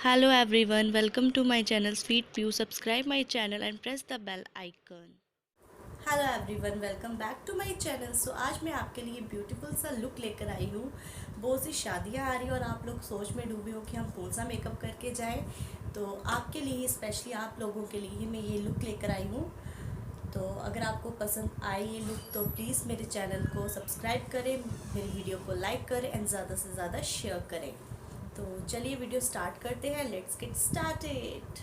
Hello everyone, welcome to my channel Sweet Pew. Subscribe my channel and press the bell icon. Hello everyone, welcome back to my channel. So आज मैं आपके लिए ब्यूटीफुल सा लुक लेकर आई हूँ। बहुत सी शादियाँ आ रही हैं और आप लोग सोच में डूबे हो कि हम कौन सा मेकअप करके जाएं। तो आपके लिए, स्पेशली आप लोगों के लिए मैं ये लुक लेकर आई हूँ। तो अगर आपको पसंद आए ये लुक तो प्लीज़ मेरे चैनल को सब्सक्राइब करें, मेरी वीडियो को लाइक करें एंड ज़्यादा से ज़्यादा शेयर करें। तो चलिए वीडियो स्टार्ट करते हैं। Let's get started.